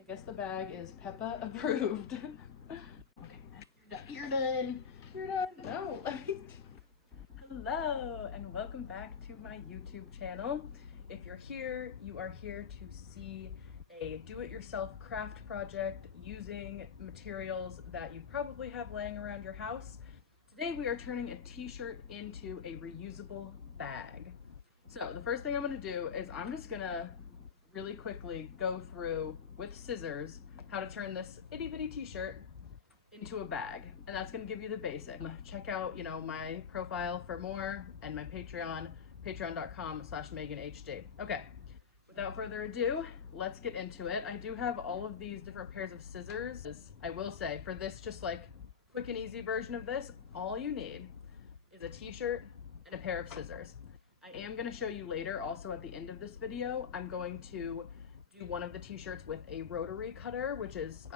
I guess the bag is Peppa approved. Okay, you're done. You're done. No. Hello, and welcome back to my YouTube channel. If you're here, you are here to see a do-it-yourself craft project using materials that you probably have laying around your house. Today we are turning a t-shirt into a reusable bag. So the first thing I'm going to do is I'm just going to really quickly go through with scissors how to turn this itty bitty t-shirt into a bag, and that's going to give you the basic. Check out, my profile for more, and my Patreon, patreon.com/MeganHD. Okay, without further ado, let's get into it. I do have all of these different pairs of scissors. I will say, for this just like quick and easy version of this, all you need is a t-shirt and a pair of scissors. I am going to show you later, also at the end of this video, I'm going to do one of the t-shirts with a rotary cutter, which is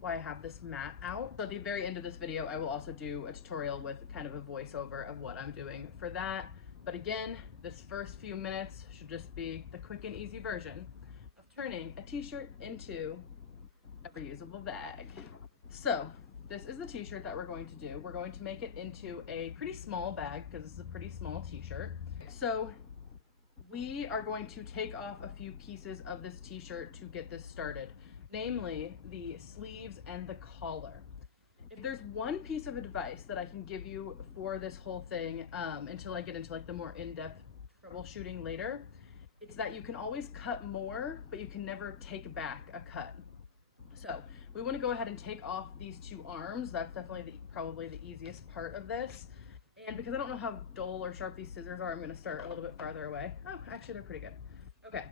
why I have this mat out. So at the very end of this video, I will also do a tutorial with kind of a voiceover of what I'm doing for that. But again, this first few minutes should just be the quick and easy version of turning a t-shirt into a reusable bag. So this is the t-shirt that we're going to do. We're going to make it into a pretty small bag because this is a pretty small t-shirt. So we are going to take off a few pieces of this t-shirt to get this started, namely the sleeves and the collar. If there's one piece of advice that I can give you for this whole thing, until I get into like the more in-depth troubleshooting later, it's that you can always cut more, but you can never take back a cut. So we want to go ahead and take off these two arms. That's definitely probably the easiest part of this. And because I don't know how dull or sharp these scissors are, I'm going to start a little bit farther away. Oh, actually they're pretty good. Okay.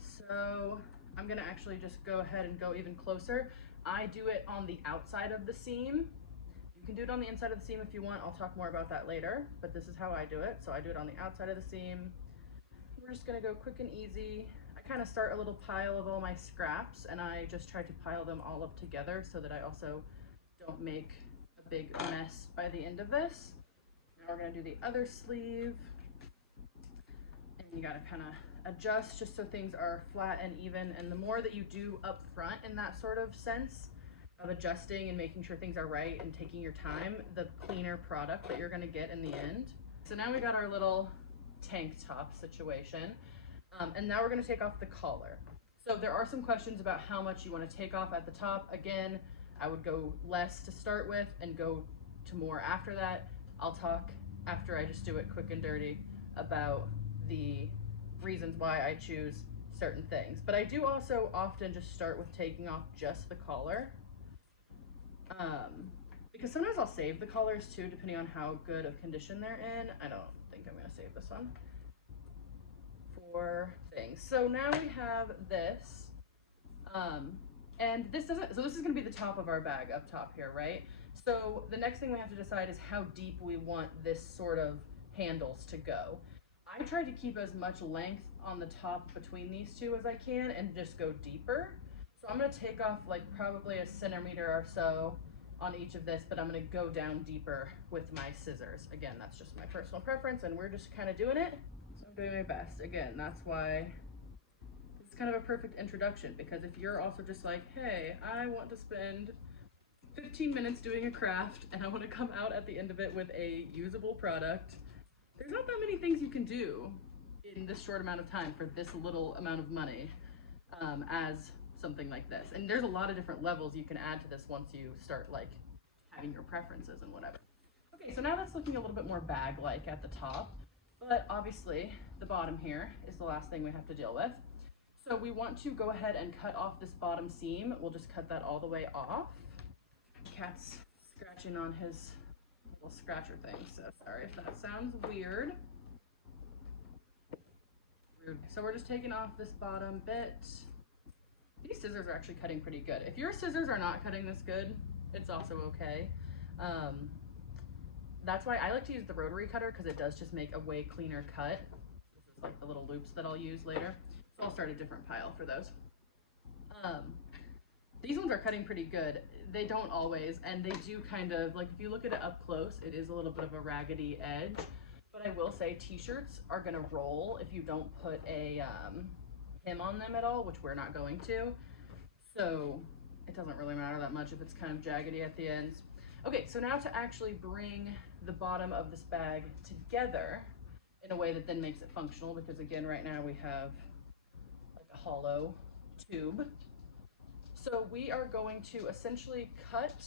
So I'm going to actually just go ahead and go even closer. I do it on the outside of the seam. You can do it on the inside of the seam if you want. I'll talk more about that later, but this is how I do it. So I do it on the outside of the seam. We're just going to go quick and easy. I kind of start a little pile of all my scraps, and I just try to pile them all up together so that I also don't make a big mess by the end of this. Now we're going to do the other sleeve, and you got to kind of adjust just so things are flat and even, and the more that you do up front in that sort of sense of adjusting and making sure things are right and taking your time, the cleaner product that you're going to get in the end. So now we got our little tank top situation. And now we're going to take off the collar. So there are some questions about how much you want to take off at the top. Again, I would go less to start with and go to more after that. I'll talk after I just do it quick and dirty about the reasons why I choose certain things. But I do also often just start with taking off just the collar. Because sometimes I'll save the collars too, depending on how good of condition they're in. I don't think I'm going to save this one. Things. So now we have this, and this is going to be the top of our bag up top here, right? So the next thing we have to decide is how deep we want this sort of handles to go. I try to keep as much length on the top between these two as I can and just go deeper. So I'm going to take off like probably a centimeter or so on each of this, but I'm going to go down deeper with my scissors. Again, that's just my personal preference, and we're just kind of doing it. Doing my best. Again, that's why it's kind of a perfect introduction, because if you're also just like, hey, I want to spend 15 minutes doing a craft and I want to come out at the end of it with a usable product, there's not that many things you can do in this short amount of time for this little amount of money as something like this. And there's a lot of different levels you can add to this once you start like having your preferences and whatever. Okay, so now that's looking a little bit more bag-like at the top. But obviously, the bottom here is the last thing we have to deal with. So we want to go ahead and cut off this bottom seam. We'll just cut that all the way off. Cat's scratching on his little scratcher thing, so sorry if that sounds weird. So we're just taking off this bottom bit. These scissors are actually cutting pretty good. If your scissors are not cutting this good, it's also okay. That's why I like to use the rotary cutter, because it does just make a way cleaner cut. This is like the little loops that I'll use later. So I'll start a different pile for those. These ones are cutting pretty good. They don't always, and they do kind of, like if you look at it up close, it is a little bit of a raggedy edge. But I will say t-shirts are gonna roll if you don't put a hem on them at all, which we're not going to. So it doesn't really matter that much if it's kind of jaggedy at the ends. Okay, so now to actually bring the bottom of this bag together in a way that then makes it functional, because again, right now we have like a hollow tube. So we are going to essentially cut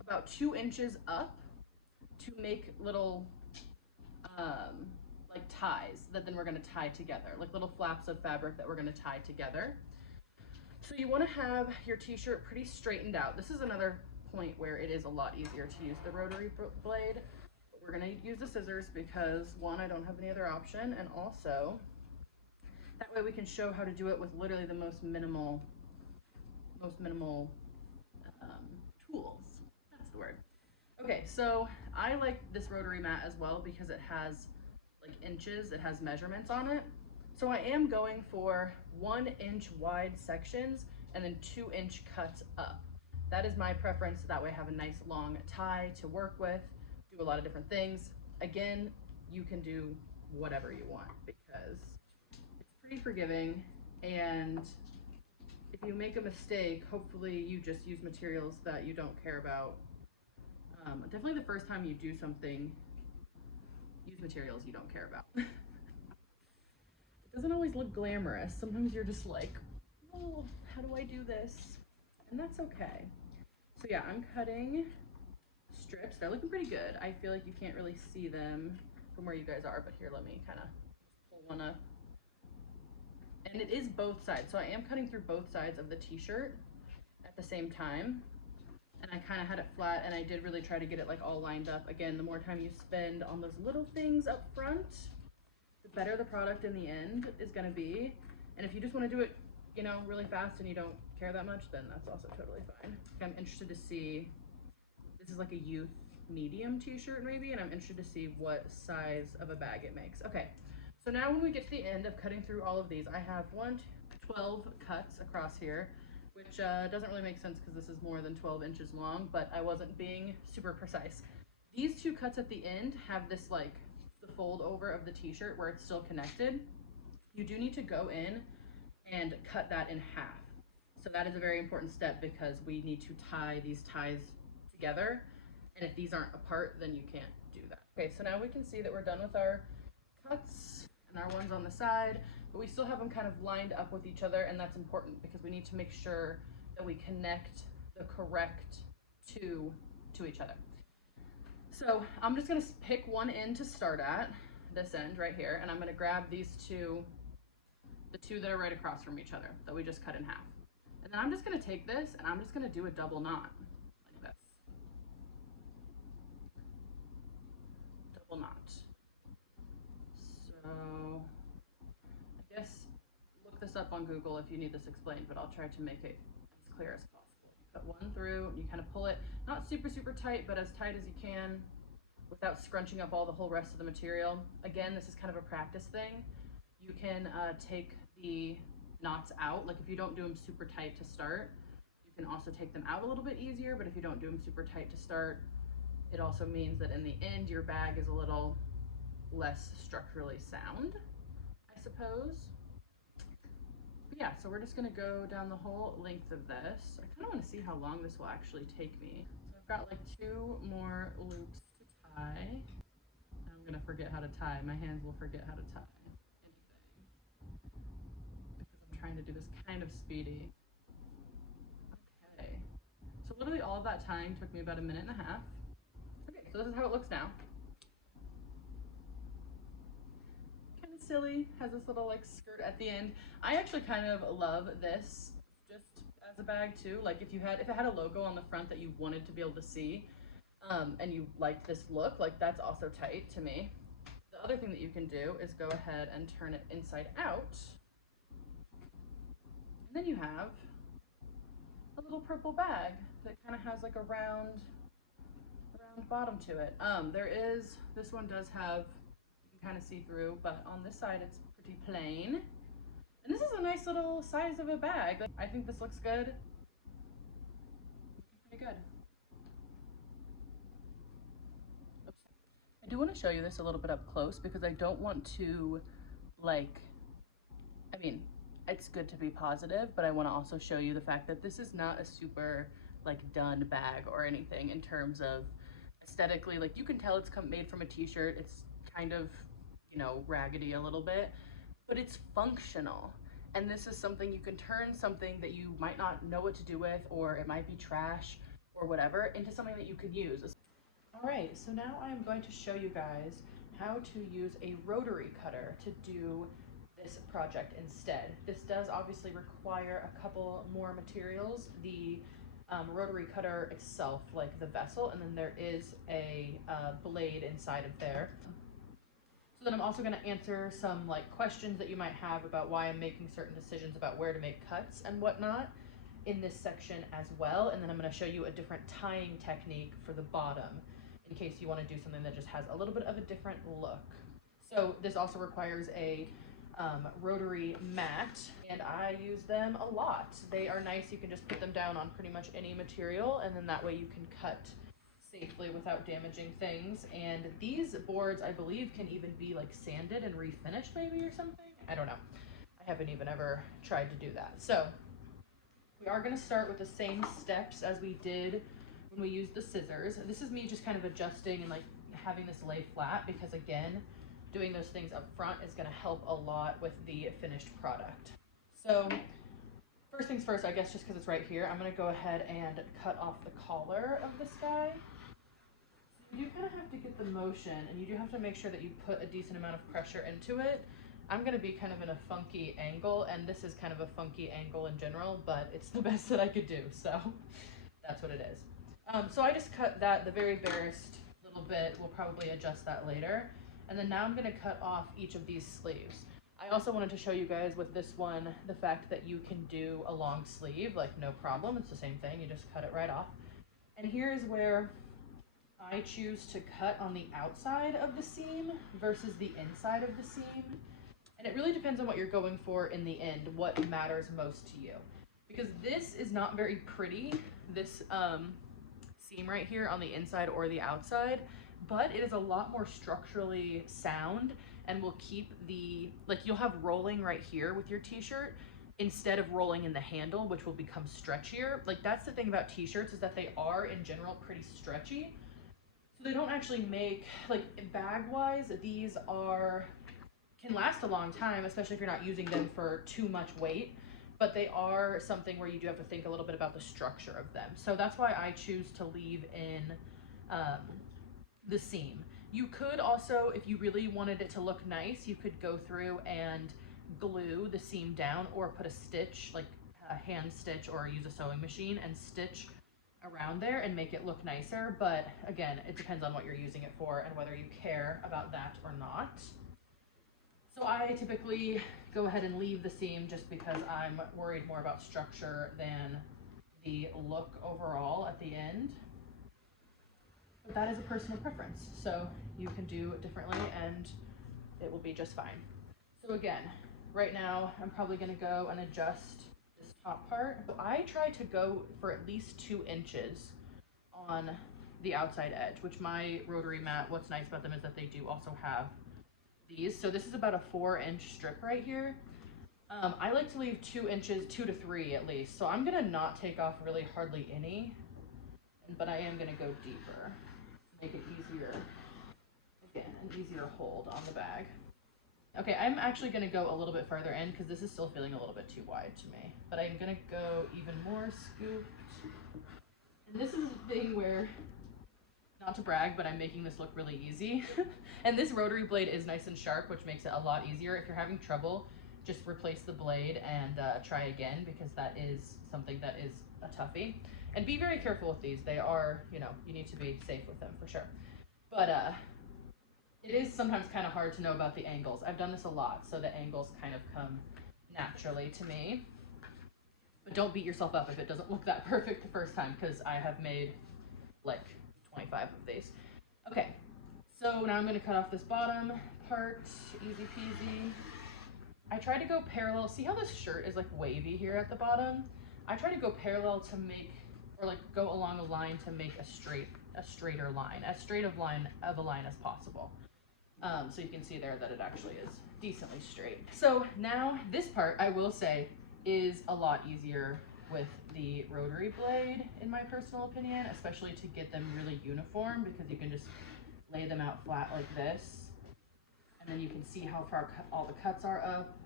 about 2 inches up to make little like ties that then we're going to tie together, like little flaps of fabric that we're going to tie together. So you want to have your t-shirt pretty straightened out. This is another point where it is a lot easier to use the rotary blade. But we're going to use the scissors because, one, I don't have any other option, and also that way we can show how to do it with literally the most minimal tools. That's the word. Okay, so I like this rotary mat as well because it has like inches, it has measurements on it. So I am going for 1 inch wide sections and then 2 inch cuts up. That is my preference. That way I have a nice long tie to work with, do a lot of different things. Again, you can do whatever you want because it's pretty forgiving, and if you make a mistake, hopefully you just use materials that you don't care about. Definitely the first time you do something, use materials you don't care about. It doesn't always look glamorous. Sometimes you're just like, oh, how do I do this? And that's okay. So yeah, I'm cutting strips. They're looking pretty good. I feel like you can't really see them from where you guys are, but here, let me kind of pull one up. And it is both sides. So I am cutting through both sides of the t-shirt at the same time. And I kind of had it flat, and I did really try to get it like all lined up. Again, the more time you spend on those little things up front, the better the product in the end is going to be. And if you just want to do it, you know, really fast and you don't care that much, then that's also totally fine. I'm interested to see, this is like a youth medium t-shirt maybe, and I'm interested to see what size of a bag it makes. Okay, so now when we get to the end of cutting through all of these, I have 12 cuts across here, which doesn't really make sense because this is more than 12 inches long, but I wasn't being super precise. These 2 cuts at the end have this like the fold over of the t-shirt where it's still connected. You do need to go in and cut that in half. So that is a very important step because we need to tie these ties together. And if these aren't apart, then you can't do that. Okay, so now we can see that we're done with our cuts and our ones on the side, but we still have them kind of lined up with each other, and that's important because we need to make sure that we connect the correct two to each other. So I'm just gonna pick one end to start at, this end right here, and I'm gonna grab these two, the 2 that are right across from each other that we just cut in half. And then I'm just gonna take this and I'm just gonna do a double knot like this. Double knot. So I guess look this up on Google if you need this explained, but I'll try to make it as clear as possible. You put one through and you kind of pull it, not super tight, but as tight as you can without scrunching up all the whole rest of the material. Again, this is kind of a practice thing. You can take the knots out. Like if you don't do them super tight to start, you can also take them out a little bit easier, but if you don't do them super tight to start, it also means that in the end your bag is a little less structurally sound, I suppose. But yeah, so we're just gonna go down the whole length of this. I kind of want to see how long this will actually take me. So I've got like 2 more loops to tie. I'm gonna forget how to tie. My hands will forget how to tie anything because I'm trying to do this kind of speedy. Okay, so literally all of that tying took me about 1.5 minutes. Okay, so this is how it looks now. Kind of silly, has this little like skirt at the end. I actually kind of love this just as a bag too. Like if it had a logo on the front that you wanted to be able to see, and you liked this look, like that's also tight to me. The other thing that you can do is go ahead and turn it inside out. And then you have a little purple bag that kind of has like a round bottom to it. This one does have, you can kind of see through, but on this side it's pretty plain. And this is a nice little size of a bag. I think this looks good. Pretty good. Oops. I do want to show you this a little bit up close because I don't want to like I mean, it's good to be positive, but I want to also show you the fact that this is not a super like done bag or anything in terms of aesthetically. Like you can tell it's made from a t-shirt. It's kind of, you know, raggedy a little bit, but it's functional. And this is something you can turn something that you might not know what to do with, or it might be trash or whatever, into something that you can use. All right, so now I'm going to show you guys how to use a rotary cutter to do this project instead. This does obviously require a couple more materials. The rotary cutter itself, like the vessel, and then there is a blade inside of there. So then I'm also going to answer some like questions that you might have about why I'm making certain decisions about where to make cuts and whatnot in this section as well. And then I'm going to show you a different tying technique for the bottom in case you want to do something that just has a little bit of a different look. So this also requires a rotary mat, and I use them a lot. They are nice. You can just put them down on pretty much any material, and then that way you can cut safely without damaging things. And these boards, I believe, can even be like sanded and refinished maybe or something. I don't know. I haven't even ever tried to do that. So we are going to start with the same steps as we did when we used the scissors. This is me just kind of adjusting and like having this lay flat because again, doing those things up front is going to help a lot with the finished product. So first things first, I guess just because it's right here, I'm going to go ahead and cut off the collar of this guy. You do kind of have to get the motion, and you do have to make sure that you put a decent amount of pressure into it. I'm going to be kind of in a funky angle, and this is kind of a funky angle in general, but it's the best that I could do, so that's what it is. So I just cut that the very barest little bit. We'll probably adjust that later. And then now I'm going to cut off each of these sleeves. I also wanted to show you guys with this one the fact that you can do a long sleeve, like no problem. It's the same thing. You just cut it right off. And here is where I choose to cut on the outside of the seam versus the inside of the seam. And it really depends on what you're going for in the end, what matters most to you. Because this is not very pretty, this seam right here on the inside or the outside, but it is a lot more structurally sound and will keep the, like you'll have rolling right here with your t-shirt instead of rolling in the handle, which will become stretchier. Like that's the thing about t-shirts is that they are in general pretty stretchy. So they don't actually make, like bag-wise, these can last a long time, especially if you're not using them for too much weight, but they are something where you do have to think a little bit about the structure of them. So that's why I choose to leave in the seam. You could also, if you really wanted it to look nice, you could go through and glue the seam down or put a stitch, like a hand stitch, or use a sewing machine and stitch around there and make it look nicer. But again, it depends on what you're using it for and whether you care about that or not. So I typically go ahead and leave the seam just because I'm worried more about structure than the look overall at the end. But that is a personal preference, so you can do it differently and it will be just fine. So again, right now I'm probably going to go and adjust this top part. So I try to go for at least 2 inches on the outside edge, which my rotary mat, what's nice about them is that they do also have these. So this is about a 4-inch strip right here. I like to leave 2 inches, 2 to 3 at least. So I'm going to not take off really hardly any, but I am going to go deeper. Make it easier, again, an easier hold on the bag. Okay, I'm actually going to go a little bit further in because this is still feeling a little bit too wide to me, but I'm going to go even more scooped. And this is the thing where, not to brag, but I'm making this look really easy. And this rotary blade is nice and sharp, which makes it a lot easier. If you're having trouble, just replace the blade and try again, because that is something that is a toughie. And be very careful with these. They are, you know, you need to be safe with them for sure. But it is sometimes kind of hard to know about the angles. I've done this a lot, so the angles kind of come naturally to me. But don't beat yourself up if it doesn't look that perfect the first time, because I have made like 25 of these. Okay, so now I'm going to cut off this bottom part, easy peasy. I try to go parallel. See how this shirt is like wavy here at the bottom? I try to go parallel to make, or like go along a line to make a straighter line, as straight of a line as possible. So you can see there that it actually is decently straight. So now this part, I will say, is a lot easier with the rotary blade, in my personal opinion, especially to get them really uniform, because you can just lay them out flat like this, and then you can see how far all the cuts are up.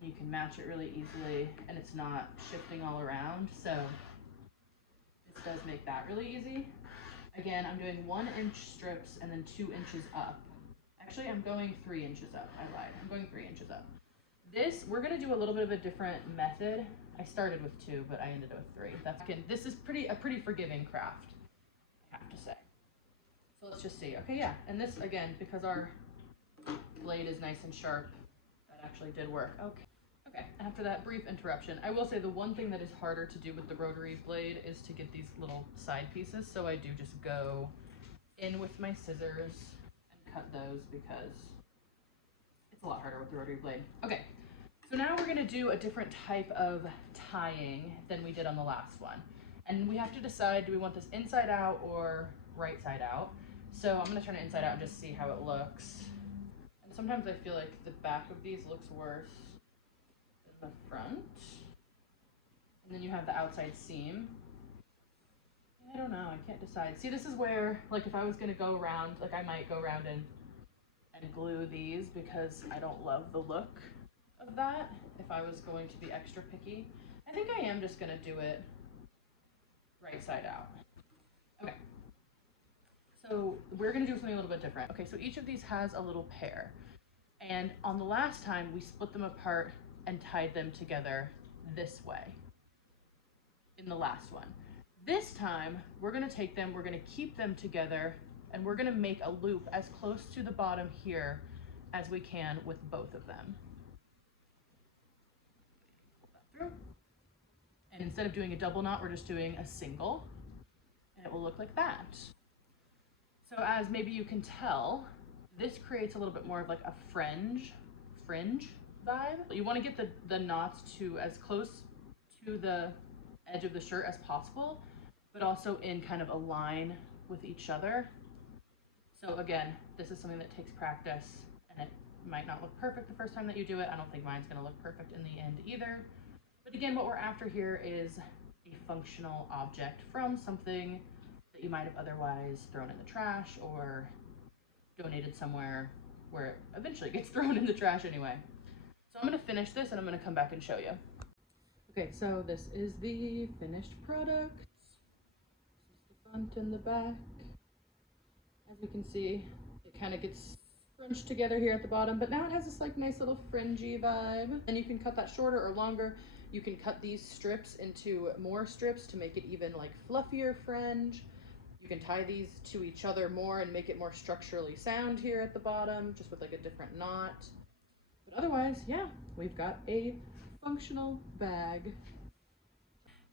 You can match it really easily, and it's not shifting all around, so this does make that really easy. Again, I'm doing 1 inch strips and then 2 inches up. Actually, I'm going 3 inches up. I lied. I'm going 3 inches up. This, we're going to do a little bit of a different method. I started with 2, but I ended up with 3. This is a pretty forgiving craft, I have to say. So let's just see. Okay, yeah. And this, again, because our blade is nice and sharp, that actually did work. Okay, after that brief interruption, I will say the one thing that is harder to do with the rotary blade is to get these little side pieces, so I do just go in with my scissors and cut those because it's a lot harder with the rotary blade. Okay, so now we're gonna do a different type of tying than we did on the last one. And we have to decide, do we want this inside out or right side out? So I'm gonna turn it inside out and just see how it looks. And sometimes I feel like the back of these looks worse than the front. And then you have the outside seam. I don't know, I can't decide. See, this is where, like, if I was gonna go around, like I might go around and glue these because I don't love the look of that if I was going to be extra picky. I think I am just gonna do it right side out. Okay, so we're gonna do something a little bit different. Okay, so each of these has a little pair, and on the last time we split them apart and tied them together this way in the last one. This time we're gonna take them, we're gonna keep them together, and we're gonna make a loop as close to the bottom here as we can with both of them. Pull that through. And instead of doing a double knot, we're just doing a single, and it will look like that. So as maybe you can tell, this creates a little bit more of like a fringe vibe. You want to get the knots to as close to the edge of the shirt as possible, but also in kind of a line with each other. So again, this is something that takes practice, and it might not look perfect the first time that you do it. I don't think mine's gonna look perfect in the end either. But again, what we're after here is a functional object from something that you might have otherwise thrown in the trash or donated somewhere where it eventually gets thrown in the trash anyway. So I'm gonna finish this and I'm gonna come back and show you. Okay, so this is the finished product. This is the front and the back. As you can see, it kind of gets scrunched together here at the bottom, but now it has this like nice little fringy vibe. And you can cut that shorter or longer. You can cut these strips into more strips to make it even like fluffier fringe. You can tie these to each other more and make it more structurally sound here at the bottom, just with like a different knot. But otherwise, yeah, we've got a functional bag.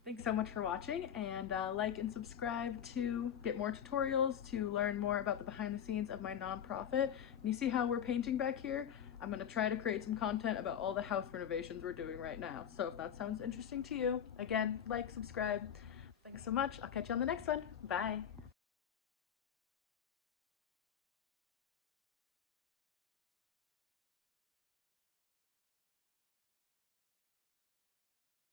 Thanks so much for watching, and like and subscribe to get more tutorials, to learn more about the behind the scenes of my nonprofit. And you see how we're painting back here? I'm gonna try to create some content about all the house renovations we're doing right now. So if that sounds interesting to you, again, like, subscribe. Thanks so much. I'll catch you on the next one. Bye.